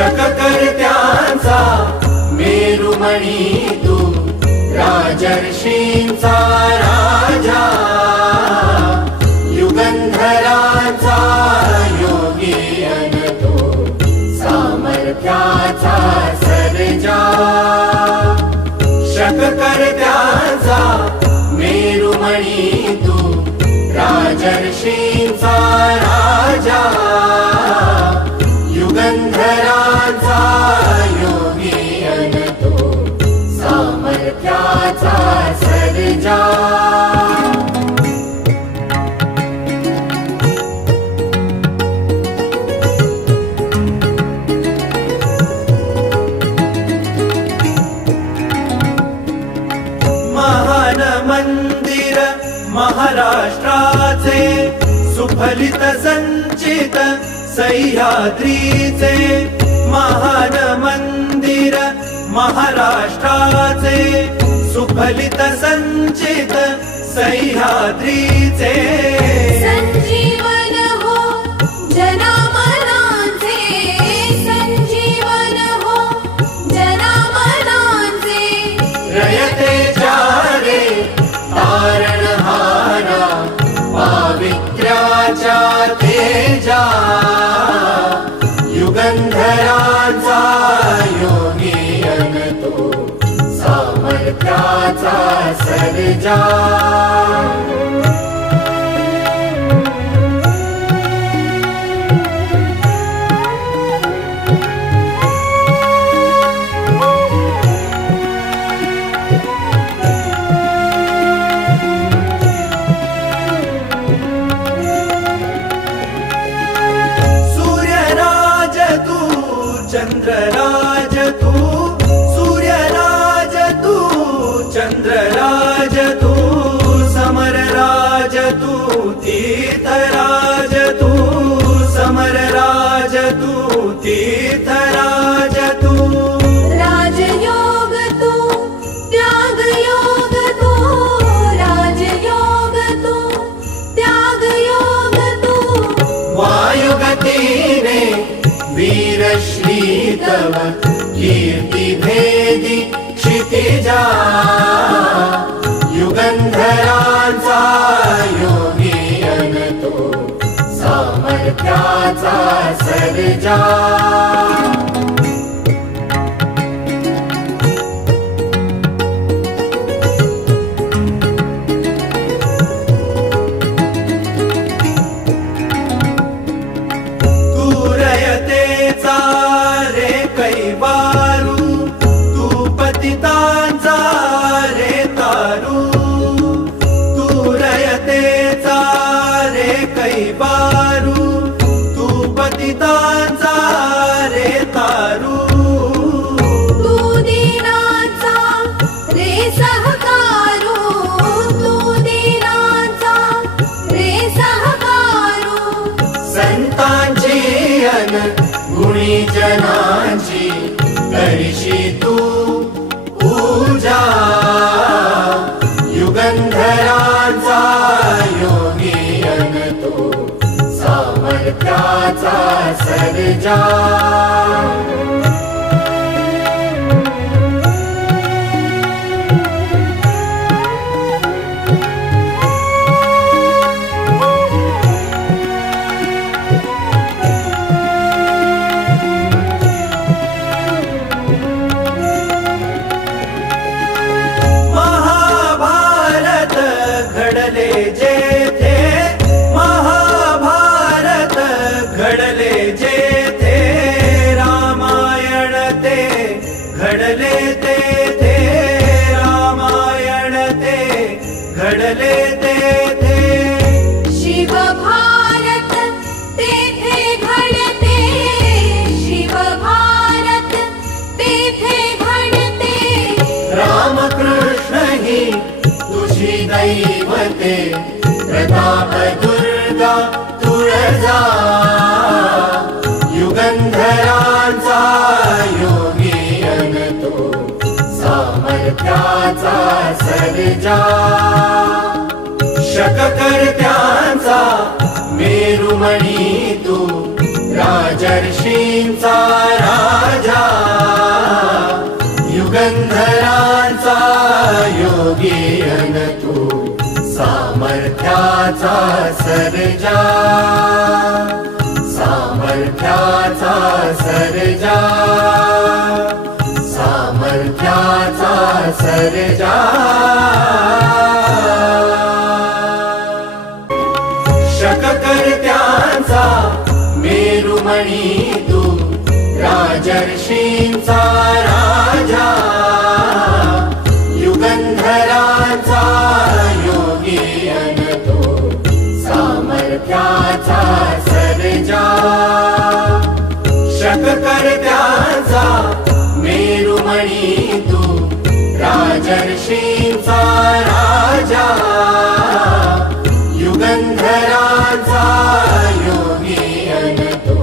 शककर्त्यांचा मेरुमणी तू, राजर्षींचा राजा, युगंधरांचा योगी अन तू, सामर्थ्याचा सर्जा। शककर्त्यांचा मेरुमणी तू, राजर्षींचा राजा, युगंधरांचा योगी अन तू, सामर्थ्याचा सर्जा। महान मंदिर महाराष्ट्राचे, सुफलित संचित सह्याद्रीचे। महान मंदिर महाराष्ट्राचे, सुफलित संचित सह्याद्रीचे। संजीवन हो जनामनांचे, संजीवन हो जनामनांचे। रयतेच्या रे तारणहारा, पावित्र्याच्या तेजा, युगंधरांचा योगी अन तू, सामर्थ्याचा सर्जा। चंद्रराज तू, सूर्यराज तू, चंद्रराज तू, समरराज तू, तीर्थराज तू, समरराज तू, तीर्थराज तू। राजयोग तू, त्यागयोग तू, राजयोग तू, त्यागयोग तू। वायुगतीने वीरश्री तव, कीर्ति भेदी क्षितिजा, युगंधरांचा योगी अन तू, सामर्थ्याचा सर्जा। कैवारू तू, पतितांचा रे तारू, तू रयतेचा रे कैवारू, तू पतितांचा रे तारू। तू दीनांचा रे सहकारू, तू दीनांचा रे सहकारू। संतांची अन गुणी जनांची करिशी तू पूजा, युगंधरांचा योगी अन तू, सामर्थ्याचा सर्जा। घडले जेथे महाभारत, घडले जेथे रामायण ते, घडले तेथे रामायण ते, घडले तेथे। शिव भारत तेथे घडते, शिव भारत तेथे घडते। रामकृष्ण ही तुझी दैवते, प्रताप दुर्गा तुळजा, युगंधरांचा योगी अन तू, सामर्थ्याचा सर्जा। शककर्त्यांचा मेरुमणी तू, राजर्षींचा राजा। योगी अन तू सामर्थ्याचा सर्जा, सामर्थ्याचा सर्जा, सामर्थ्याचा सर्जा। शककर्त्यांचा मेरुमणी तू, राजर्षींचा राजा, युगंधरांचा योगी अन तू सामर्थ्याचा सर्जा। शककर्त्यांचा मेरुमणी तू, राजर्षींचा राजा, युगंधरांचा योगी अन तू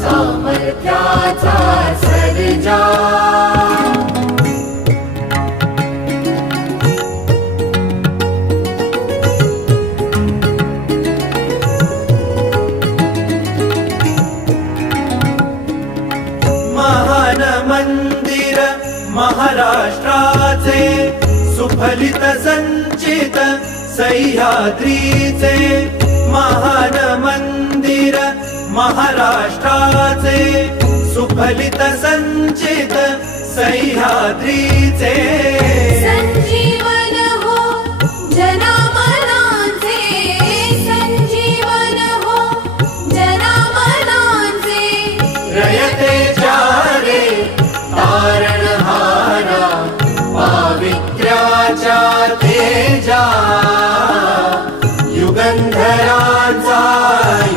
सामर्थ्याचा सर्जा। महान मंदिर महाराष्ट्राचे, सुफलित संचित सह्याद्रीचे। महान मंदिर महाराष्ट्राचे, सुफलित संचित सह्याद्रीचे। संजीवन हो जनामनांचे, संजीवन हो जनामनांचे। रयते चारे तारणहारा, पावित्र्याच्या तेजा, युगंधरांचा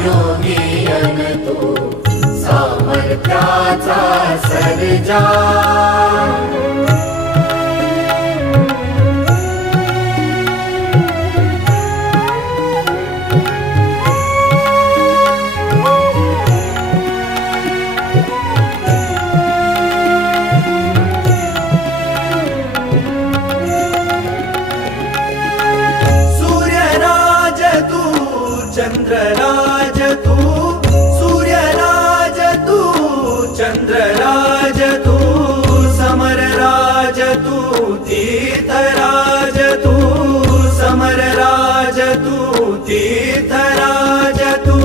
योगी अन तू सामर्थ्याचा सर्जा। चंद्रराज तू, सूर्यराज तू, चंद्रराज तू, समरराज तू, तीर्थराज तू, समरराज तू, तीर्थराज तू।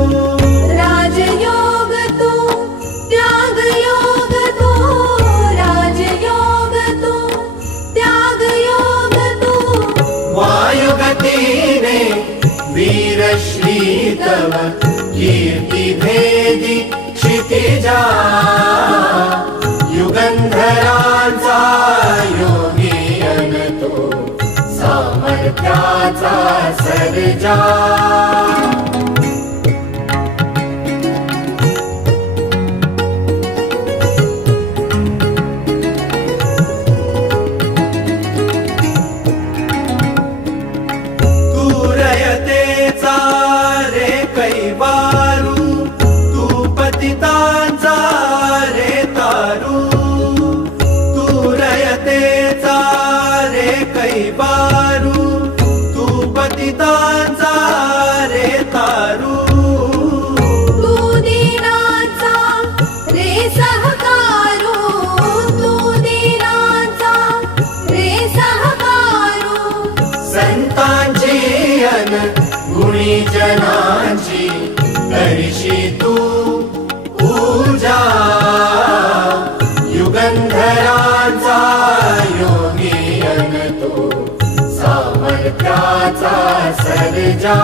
राजयोग तू, त्यागयोग तू, राजयोग तू, त्यागयोग तू। वायुगतीने वीरश्री तव कीर्ति भेदी क्षितिजा, युगंधरांचा योगी अन तू सामर्थ्याचा सर्जा। कैवारू तू पतितांचा रे तारू, तू रयतेचा रे कैवारू, तू पतितांचा रे तारू। तू दीनांचा रे सहकारू, तू दीनांचा रे सहकारू। संतांची अन गुणी जनांची करशी तू पूजा, युगंधरांचा योगी अन तू सामर्थ्याचा सर्जा।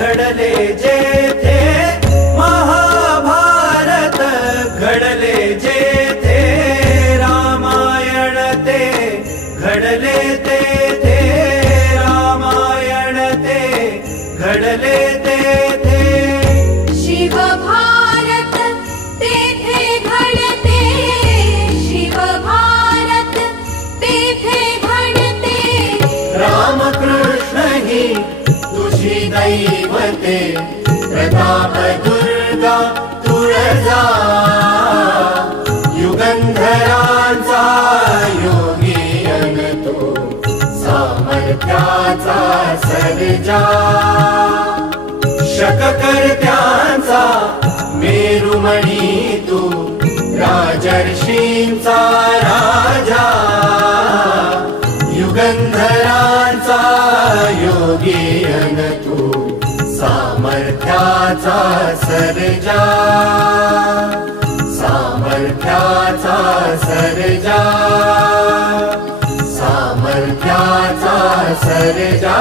घडले जेथे महाभारत, घडले जेथे रामायण ते, घडले तेथे रामायण ते, घडले तेथे। शिव भारत तेथे घडते, शिव भारत तेथे घडते। रामकृष्ण ही तुझी दैवते, प्रताप दुर्गा तू सामर्थ्याचा सर्जा शककर्त्यांचा मेरुमणी तू राजर्षींचा राजा युगंधरांचा योगीयन तू सामर्थ्याचा सर्जा सामर्थ्याचा सर्जा सामर्थ्याचा सर्जा